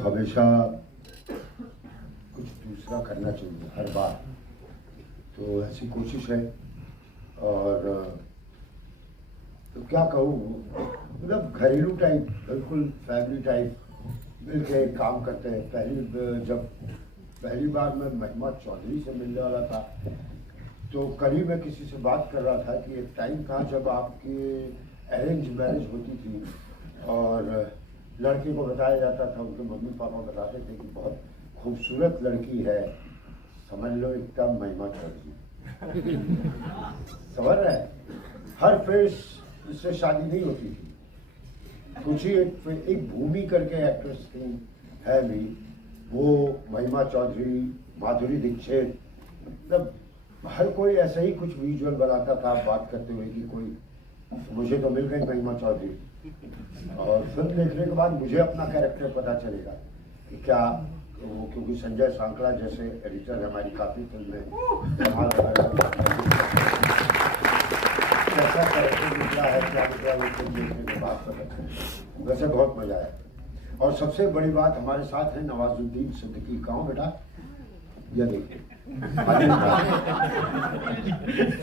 हमेशा कुछ दूसरा करना चाहिए हर बार, तो ऐसी कोशिश है। और तो क्या कहूँ, मतलब घरेलू टाइप, बिल्कुल फैमिली टाइप मिल के काम करते हैं। पहली बार मैं महिमा चौधरी से मिलने वाला था, तो कल ही मैं किसी से बात कर रहा था कि एक टाइम था जब आपकी अरेंज मैरिज होती थी और लड़के को बताया जाता था, उनके मम्मी पापा बताते थे कि बहुत खूबसूरत लड़की है, समझ लो एकदम महिमा चौधरी। समझ रहे हैं, हर फेस इससे शादी नहीं होती थी। कुछ ही एक भूमि करके एक्ट्रेस थी, है भी वो, महिमा चौधरी, माधुरी दीक्षित, मतलब हर कोई ऐसा ही कुछ विजुअल बनाता था बात करते हुए कि कोई, मुझे तो मिल गई महिमा चौधरी। और फिल्म देखने के बाद मुझे अपना कैरेक्टर पता चलेगा कि क्या वो, क्योंकि संजय सांकला जैसे एडिटर है, हमारी काफ़ी फिल्में कैसा कैरेक्टर निकला है, क्या निकला, वो फिल्म देखने के बाद पता चलेगा। वैसे बहुत मजा आया। और सबसे बड़ी बात, हमारे साथ है नवाजुद्दीन सिद्दीकी। कहाँ बेटा, यह देखिए।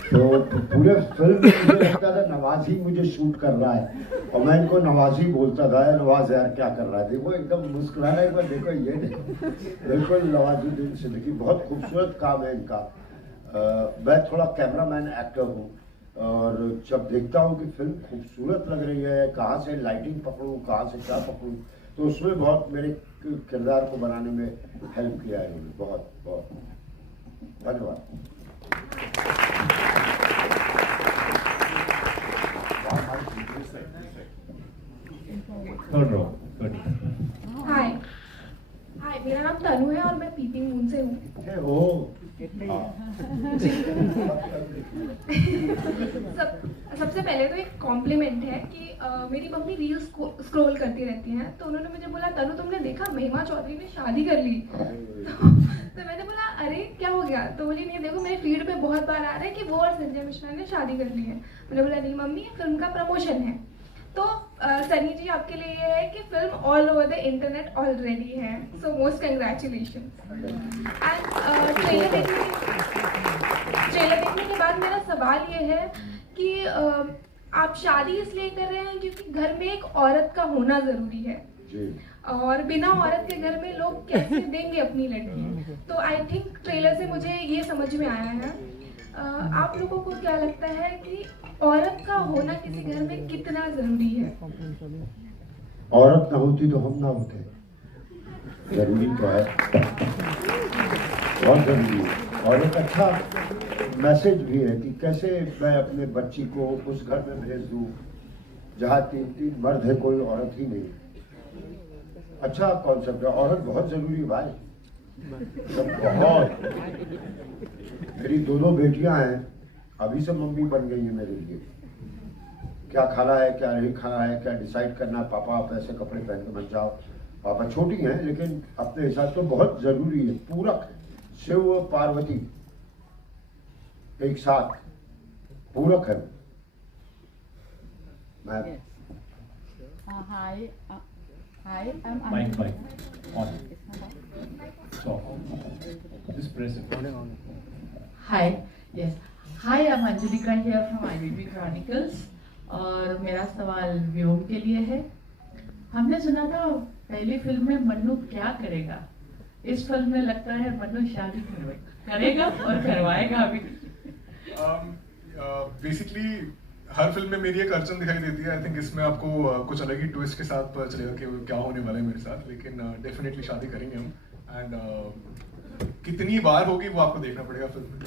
तो पूरे फिल्म में मुझे लगता था नवाज ही मुझे शूट कर रहा है, और मैं इनको नवाज ही बोलता था, नवाज यार क्या कर रहा है, देखो एकदम मुस्कुरा रहा है, एक बार देखो, ये देखो, बिल्कुल नवाजुद्दीन सिद्दीकी। बहुत खूबसूरत काम है इनका। मैं थोड़ा कैमरामैन एक्टर हूँ, और जब देखता हूँ कि फिल्म खूबसूरत लग रही है, कहाँ से लाइटिंग पकड़ूँ, कहाँ से क्या पकड़ूँ, तो उसमें बहुत मेरे किरदार को बनाने में हेल्प किया है इन्होंने। बहुत बहुत धन्यवाद। हाय हाय, मेरा नाम तनु है और मैं पीपी मून से हूँ। सबसे पहले तो एक कॉम्प्लीमेंट है कि मेरी मम्मी रील्स स्क्रॉल करती रहती हैं, तो उन्होंने मुझे बोला, तनु तुमने देखा महिमा चौधरी ने शादी कर ली? तो मैंने बोला अरे क्या हो गया? तो बोली नहीं देखो, मेरे फीड पे बहुत बार आ रहा है कि वो और संजय मिश्रा ने शादी कर ली है। मैंने बोला नहीं मम्मी, ये फिल्म का प्रमोशन है। तो सनी जी, आपके लिए ये है कि film all over the internet already है, so most congratulation. And trailer देखने के बाद मेरा सवाल ये है कि आप शादी इसलिए कर रहे हैं क्योंकि घर में एक औरत का होना जरूरी है, और बिना औरत के घर में लोग कैसे देंगे अपनी लड़की? तो आई थिंक ट्रेलर से मुझे ये समझ में आया है। आप लोगों को क्या लगता है कि औरत का होना किसी घर में कितना जरूरी है? औरत ना होती तो हम ना होते, जरूरी तो है, बहुत जरूरी है। और एक अच्छा मैसेज भी है कि कैसे मैं अपने बच्ची को उस घर में भेज दूँ जहाँ 3 मर्द है, कोई औरत ही नहीं। अच्छा कॉन्सेप्ट है, औरत बहुत जरूरी है भाई, बहुत। मेरी 2 बेटियां हैं, अभी से मम्मी बन गई है मेरे लिए। क्या खाना है, क्या नहीं खाना है, क्या डिसाइड करना है, पापा आप ऐसे कपड़े पहन के मत जाओ। पापा छोटी हैं लेकिन अपने हिसाब तो बहुत जरूरी है, पूरक है। शिव और पार्वती एक साथ पूरक है। मैं Hi, I'm Anjali. On. So, just press it. Hi, yes. Hi, I'm Anjalika here from IBB Chronicles. और मेरा सवाल व्योम के लिए है। हमने सुना था पहली फिल्म में मन्नू क्या करेगा, इस फिल्म में लगता है मन्नू शादी करेगा और करवाएगा भी। बेसिकली हर फिल्म में मेरी एक अड़चन दिखाई देती है। आई थिंक इसमें आपको कुछ अलग ही ट्विस्ट के साथ पता चलेगा कि क्या होने वाला है मेरे साथ, लेकिन डेफिनेटली शादी करेंगे हम। एंड कितनी बार होगी वो आपको देखना पड़ेगा फिल्म में।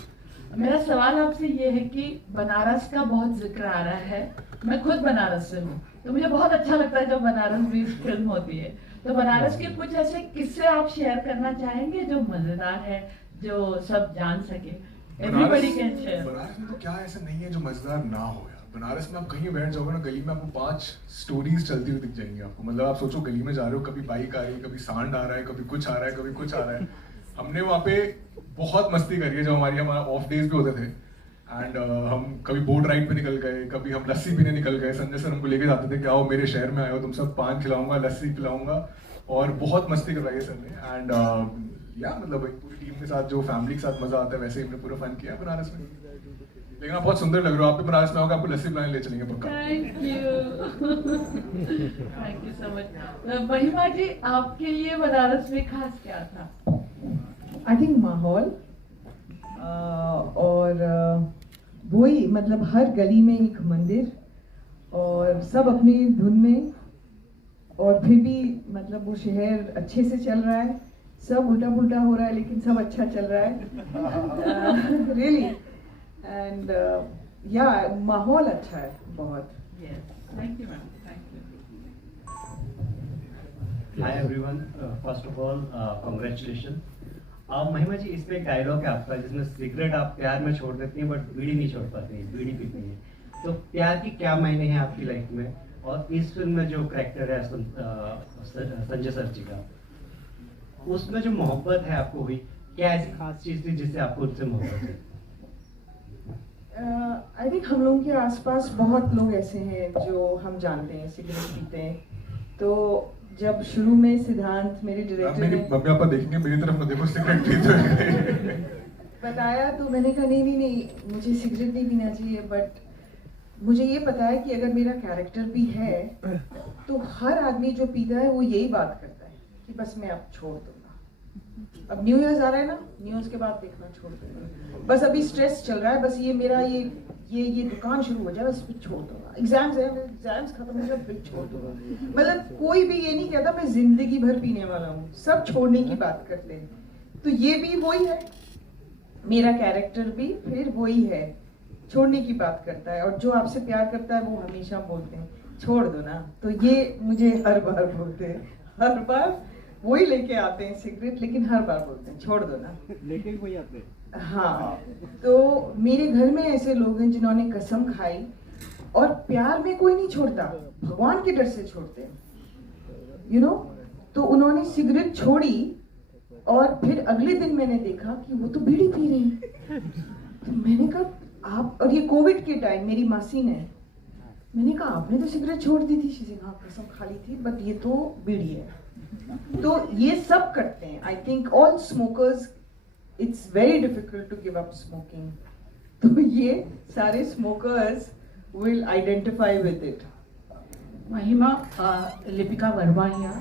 मेरा सवाल आपसे ये है कि बनारस का बहुत जिक्र आ रहा है, मैं खुद बनारस से हूँ, तो मुझे बहुत अच्छा लगता है जब बनारस में फिल्म होती है। तो बनारस के कुछ ऐसे किस्से आप शेयर करना चाहेंगे जो मजेदार है, जो सब जान सके? Everybody can share. बनारस में तो क्या ऐसा नहीं है जो मजेदार ना हो यार। बनारस में आप कहीं बैठ जाओगे ना गली में, आपको 5 स्टोरीज चलती हुई दिख जाएंगी आपको। मतलब आप सोचो गली में जा रहे हो, कभी बाइक आ रही है, कभी सांड आ रहा है, कभी कुछ आ रहा है, कभी कुछ आ रहा है। हमने वहाँ पे बहुत मस्ती करी है जब हमारा ऑफ डेज भी होते थे। एंड हम कभी बोट राइड पे निकल गए, कभी हम लस्सी पीने निकल गए। संजय सर हमको लेके जाते थे कि आओ मेरे शहर में आए हो, तुम सब पान खिलाऊंगा, लस्सी पिलाऊंगा। और बहुत मस्ती करवाई है सर ने एंड या मतलब पूरी टीम के साथ जो फैमिली के साथ मजा आता है वैसे ही हमने पूरा फन किया बनारस में। लेकिन आप बहुत सुंदर लग रहे हो, आप भी बनारस में होगा, आपको लस्सी बनाने ले चलेंगे पक्का। Thank you so much. महिमा जी, आपके लिए बनारस में खास क्या था? आई थिंक माहौल और वही मतलब हर गली में एक मंदिर और सब अपनी धुन में, और फिर भी मतलब वो शहर अच्छे से चल रहा है, सब उल्टा पुल्टा हो रहा है लेकिन सब अच्छा चल रहा है रियली एंड या माहौल अच्छा है बहुत। Thank you ma'am, thank you. Hi everyone, first of all congratulation. महिमा जी, इसमें एक डायलॉग है आपका जिसमें सिगरेट आप प्यार में छोड़ देती हैं बट बीड़ी नहीं छोड़ पाती हैं, बीड़ी पीती हैं। तो प्यार की क्या मायने हैं आपकी लाइफ में, और इस फिल्म में जो करेक्टर है संजय सर जी का, उसमें जो मोहब्बत है आपको हुई, क्या ऐसी खास चीज थी जिससे आपको उनसे मोहब्बत है? आई थिंक हम लोगों के आसपास बहुत लोग ऐसे हैं जो हम जानते हैं सिगरेट पीते हैं। तो जब शुरू में सिद्धांत मेरे आप डायरेक्टर मेरी ने मम्मी पापा देखेंगे, मेरी तरफ मत देखो, सिगरेट पीते हुए। बताया तो मैंने कहा नहीं नहीं नहीं, मुझे सिगरेट नहीं पीना चाहिए, बट मुझे ये पता है कि अगर मेरा कैरेक्टर भी है तो हर आदमी जो पीता है वो यही बात करता है कि बस मैं अब छोड़ दूंगा। अब न्यू ईयर्स आ रहा है ना, न्यू ईयर्स के बाद देखना छोड़ दूंगा, बस अभी स्ट्रेस चल रहा है, बस ये मेरा ये दुकान शुरू हो जाए बस फिर छोड़ दूंगा, एग्जाम्स है एग्जाम्स खत्म हो जाए फिर छोड़ दूंगा। मतलब कोई भी ये नहीं कहता मैं जिंदगी भर पीने वाला हूँ, सब छोड़ने की बात करते हैं। तो ये भी वही है, मेरा कैरेक्टर भी फिर वही है, छोड़ने की बात करता है, और जो आपसे प्यार करता है वो हमेशा बोलते हैं छोड़ दो ना। तो ये मुझे हर बार बोलते हैं, हर बार वही लेके आते हैं सिगरेट, लेकिन हर बार बोलते हैं छोड़ दो ना, लेके वही आते हैं। हाँ। तो मेरे घर में ऐसे लोग हैं जिन्होंने कसम खाई, और प्यार में कोई नहीं छोड़ता, भगवान के डर से छोड़ते हैं, यू नो। तो उन्होंने सिगरेट छोड़ी और फिर अगले दिन मैंने देखा कि वो तो बीड़ी पी रही हैं। तो मैंने कहा आप, और ये कोविड के टाइम मेरी मासी ने, मैंने कहा आपने तो सिगरेट छोड़ दी थी, शीशे हाँ कसम खा ली थी, बट ये तो बीड़ी है। तो ये सब करते हैं। I think all smokers, it's very difficult to give up smoking. तो ये सारे smokers will identify with it. Mahima, Lipika Verma here.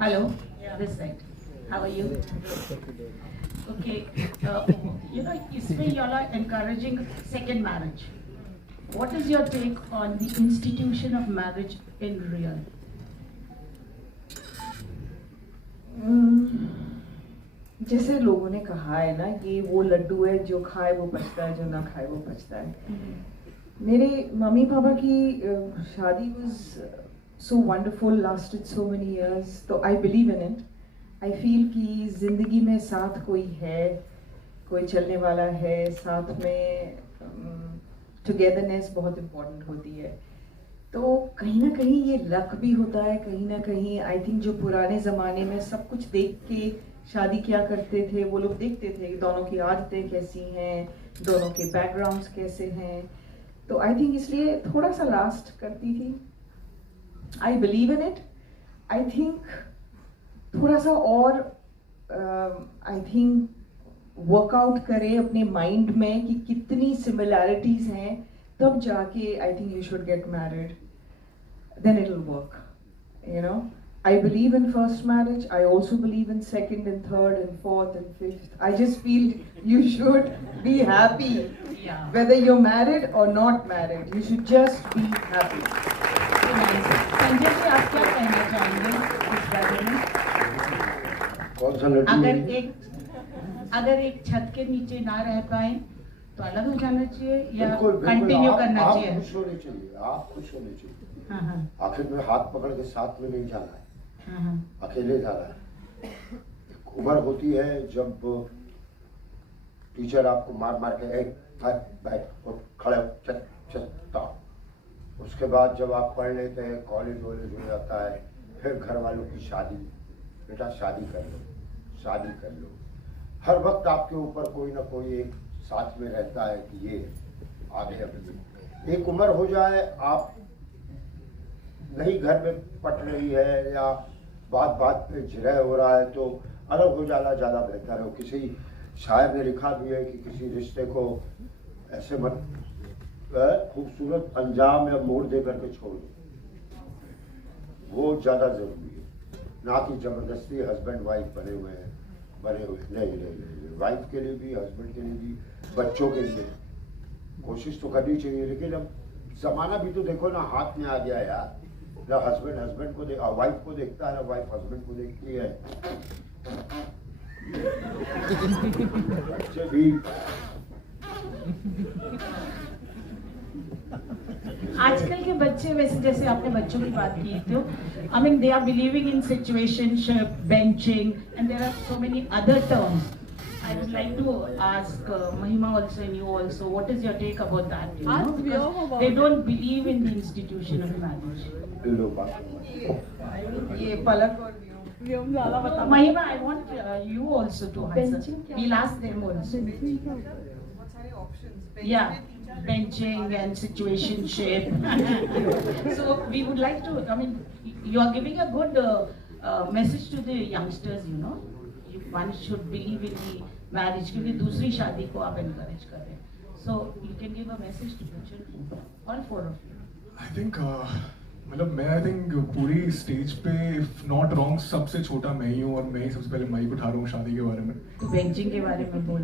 Hello, this side. How are you? Okay, you know, इसमें you all are encouraging second marriage. What is your take on the institution of marriage in real? जैसे लोगों ने कहा है ना, ये वो लड्डू है जो खाए वो पचता है, जो ना खाए वो पचता है। मेरे मम्मी पापा की शादी was so wonderful, lasted so many years. तो I believe in it. I feel कि जिंदगी में साथ कोई है, कोई चलने वाला है, साथ में टुगेदरनेस बहुत इम्पोर्टेंट होती है। तो कहीं ना कहीं ये लक भी होता है, कहीं ना कहीं आई थिंक जो पुराने ज़माने में सब कुछ देख के शादी किया करते थे, वो लोग देखते थे कि दोनों की आदतें कैसी हैं, दोनों के बैकग्राउंड्स कैसे हैं। तो आई थिंक इसलिए थोड़ा सा लास्ट करती थी। आई believe in it. I think थोड़ा सा और आई थिंक वर्कआउट करें अपने माइंड में कि कितनी सिमिलैरिटीज हैं, तब जाके I think you should get married, then it will work, you know. I believe in first marriage. I also believe in second and third and fourth and fifth. I just feel you should be happy, Yeah. whether you're married or not married. You should just be happy. Sanjay ji, आप क्या कहना चाहेंगे इस बारे में? कौन सा लड्डू अगर है? अगर एक छत के नीचे ना रह पाए तो अलग हो जाना चाहिए या बिल्कुल, बिल्कुल, कंटिन्यू आप- करना आप चाहिए? खुश होने चाहिए, आप खुश होने चाहिए। हाँ हाँ आखिर में हाथ पकड़ के साथ में नहीं जाना है, हाँ हाँ। अकेले जाना है। एक उम्र होती है जब टीचर आपको मार मार के बैठ उठ, खड़े हो, चल चल ताओ। उसके बाद जब आप पढ़ लेते हैं, कॉलेज वॉलेज हो जाता है, फिर घर वालों की शादी, बेटा शादी कर लो, शादी कर लो। हर वक्त आपके ऊपर कोई ना कोई एक साथ में रहता है कि ये आगे अभी एक उम्र हो जाए, आप नहीं घर में पट रही है या बात बात पे झिरह हो रहा है तो अलग हो जाना ज़्यादा बेहतर है। किसी शायर ने लिखा भी है कि किसी रिश्ते को ऐसे मत खूबसूरत अंजाम या मोड़ दे करके छोड़ दो, वो ज़्यादा ज़रूरी है, ना कि ज़बरदस्ती हस्बैंड वाइफ बने हुए नहीं, वाइफ के लिए भी, हस्बैंड के लिए भी, बच्चों के लिए कोशिश तो करनी चाहिए। लेकिन अब ज़माना भी तो देखो ना, हाथ में आ गया यार, ना हस्बैंड को वाइफ को देखता है, ना वाइफ हस्बैंड को देखती है। बच्चे भी आजकल के बच्चे वैसे, जैसे आपने बच्चों की बात की तो I mean they are believing in situationship, benching and there are so many other terms. I would like to ask Mahima also and you also, what is your take about that? You know, because they don't believe in the institution of marriage. ये पलक और Mahima, I want you also to answer. We'll ask them also. बहुत सारे options Yeah, benching and situationship. So we would like to, I mean, you are giving a good message to the youngsters, you know. One should believe in the marriage, क्योंकि दूसरी शादी को आप encourage कर रहे हैं. So you can give a message to the children, all four of you. I think मतलब मैं I think पूरी स्टेज पे if not wrong सबसे छोटा मैं ही हूँ और मैं ही सबसे पहले माइक उठा रहा हूँ शादी के बारे में. तो benching के बारे में बोल.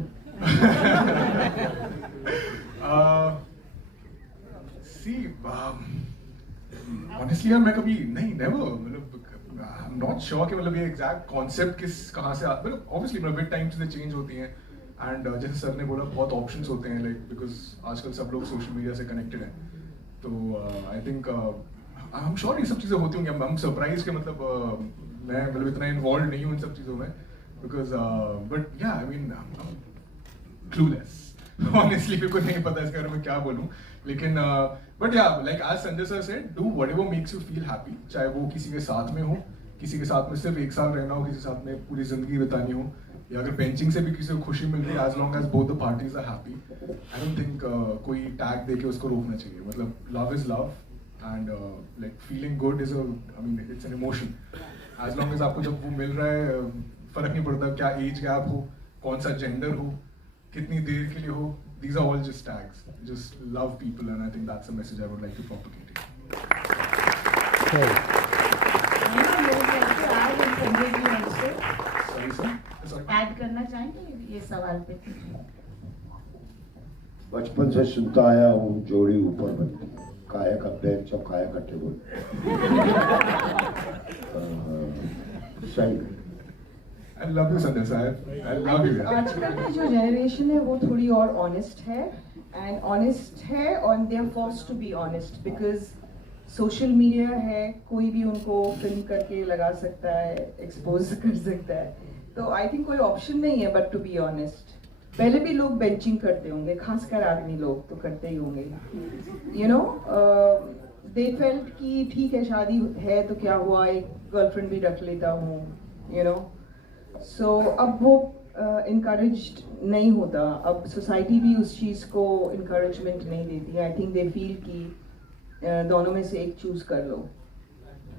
See, honestly यार मैं कभी नहीं never मतलब I'm not sure कि मतलब ये exact concept कहाँ से आता, मतलब obviously मतलब with time चीज़ें change होती हैं and जैसे सर ने बोला बहुत options होते हैं like because आजकल सब लोग social media से connected हैं तो I think I'm sure ये सब चीज़ें होती होंगी. I'm surprised कि मतलब मैं मतलब इतना involved नहीं हूँ इन सब चीज़ों में because but yeah I mean I'm clueless. Honestly मेरे को नहीं पता इसके बारे में क्या बोलूँ लेकिन but yeah like as Sanjay sir said, do whatever makes you feel happy, चाहे वो किसी के साथ में हो, किसी के साथ में सिर्फ एक साल रहना हो, किसी के साथ में पूरी जिंदगी बितानी हो, या अगर बेंचिंग से भी किसी को खुशी मिल रही है as long as both the parties are happy, I don't think कोई टैग देके उसको रोकना चाहिए. मतलब love is love and like feeling good is I mean it's an emotion. As long as आपको जब वो मिल रहा है फर्क नहीं पड़ता क्या एज गैप हो, कौन सा जेंडर हो, कितनी देर के लिए हो, these are all just tags. Just love people and I think that's the message I would like to propagate. Sorry sir? Sorry. Add करना चाहेंगे ये सवाल पे? बचपन से सुनता आया हूँ जोड़ी ऊपर बनती है, काया का बेंच और काया का टेबल. सही. I love you Sanjay sir. I love you. आजकल की जो जनरेशन है वो थोड़ी और ऑनेस्ट है एंड ऑनेस्ट है और they are forced to be honest because social media है, कोई भी उनको फिल्म करके लगा सकता है, एक्सपोज कर सकता है. तो आई थिंक कोई ऑप्शन नहीं है बट टू बी ऑनेस्ट. पहले भी लोग बेंचिंग करते होंगे, खासकर आदमी लोग तो करते ही होंगे. यू नो दे फेल्ट कि ठीक है शादी है तो क्या हुआ, एक गर्लफ्रेंड भी रख लेता हूँ, यू नो. सो अब वो इनकरेज्ड नहीं होता, अब सोसाइटी भी उस चीज़ को इनकरेजमेंट नहीं देती है. आई थिंक दे फील कि दोनों में से एक चूज कर लो,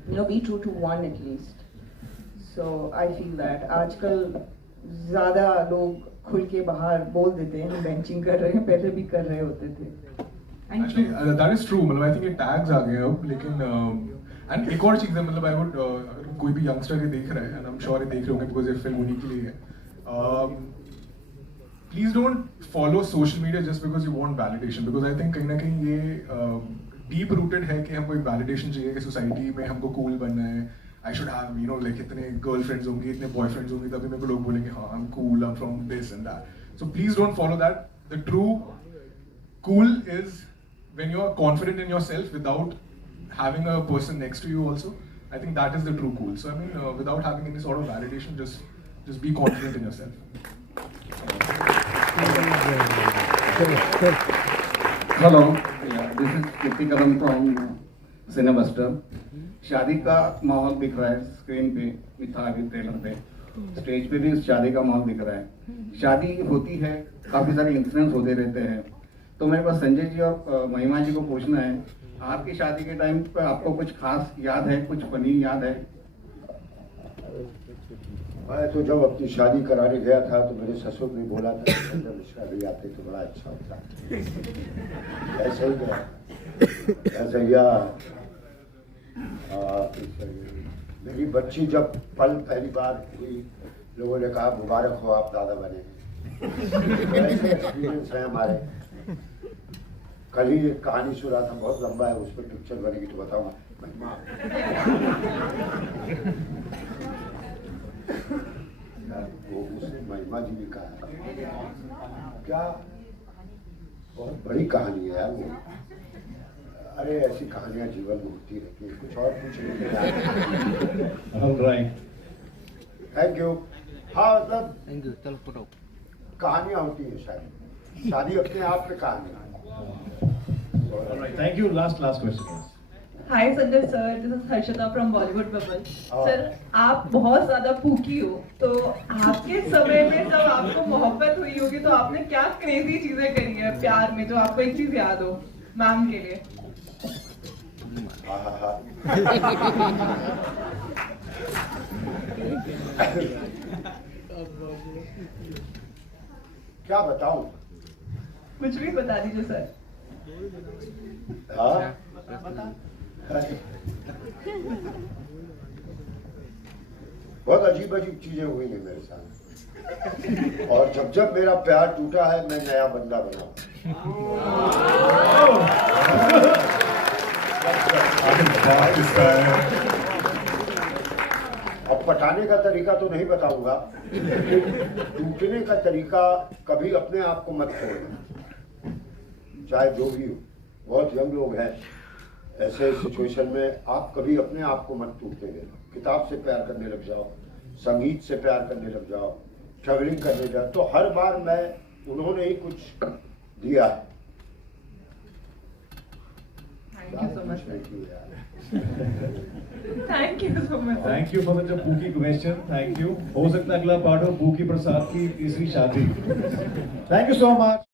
you know, be true to one at least. So I feel that आजकल ज़्यादा लोग खुल के बाहर बोल देते हैं हम बेंचिंग कर रहे हैं, पहले भी कर रहे होते थे. Actually, that is true. मतलब I think ये tags आ गए अब, लेकिन and एक और चीज़ है, मतलब I would कोई भी youngster ये देख रहा है and I'm sure ये देख रहे होंगे because ये film उन्हीं के लिए है. Please don't follow social media just because you want validation, because I think कहीं ना कहीं ये deep rooted है कि हमको एक validation चाहिए कि society में हमको cool बनना है. I should have, you know, like इतने girlfriends होंगे, इतने boyfriends होंगे, तभी मेरे को लोग बोलेंगे हाँ I'm cool, I'm from this and that. So please don't follow that. The true cool is when you are confident in yourself without having a person next to you also. I think that is the true cool. So I mean, without having any sort of validation, just be confident in yourself. Hello, yeah, this is Kirti Kadam from Cinebuster. शादी का माहौल दिख रहा है screen पे, मिथा अभी trailer पे, stage पे भी शादी का माहौल दिख रहा है. शादी होती है, काफी सारे इंसिडेंट्स होते रहते हैं. तो मेरे पास संजय जी और महिमा जी को पूछना है, आपकी शादी के टाइम पर आपको कुछ खास याद है, कुछ फनी याद है? मैं तो जब अपनी शादी कराने गया था तो मेरे ससुर ने बोला था कि संजय मिश्रा भी आते तो बड़ा अच्छा होता। ऐसे ही गया, ऐसे गया। मेरी बच्ची जब पल पहली बार हुई, लोगों ने कहा मुबारक हो आप दादा बने। तो ऐसे एक्सपीरियंस है हमारे। कल ही एक कहानी सुना था, बहुत लंबा है, उस पर पिक्चर बनेगी तो बताऊंगा। महिमा वो उसने महिमा जी ने कहा क्या बहुत बड़ी कहानी है यार वो। अरे ऐसी कहानियां जीवन में होती रहती है। कुछ और पूछ रहे राइट, थैंक यू। हाँ मतलब कहानियां होती है शादी, शादी अपने आप में कहानियां। Thank you. Last question. Hi Sanjay sir, this is Harshita from Bollywood Bubble. हाँ। सर आप बहुत ज्यादा पूकी हो, तो आपके समय में जब आपको मोहब्बत हुई होगी तो आपने क्या क्रेजी चीजें करी है प्यार में, जो आपको एक चीज याद हो मैम के लिए? हाँ हाँ हाँ। क्या बताऊं? कुछ भी बता दीजिए सर। हाँ बहुत अजीब अजीब चीजें हुई हैं मेरे साथ, और जब जब मेरा प्यार टूटा है मैं नया बंदा बना। अब पटाने का तरीका तो नहीं बताऊंगा, टूटने का तरीका कभी अपने आप को मत छोड़ना, चाहे जो भी हो। बहुत यंग लोग हैं, ऐसे सिचुएशन में आप कभी अपने आप को मत टूटने देना। किताब से प्यार करने लग जाओ, संगीत से प्यार करने लग जाओ, ट्रैवलिंग करने जाओ, तो हर बार मैं उन्होंने ही कुछ दिया है। Thank you so much. यार Thank you so much. Thank you for the pookie question. Thank you. हो सकता है अगला पार्ट हो पूकी प्रसाद की तीसरी शादी। Thank you so much.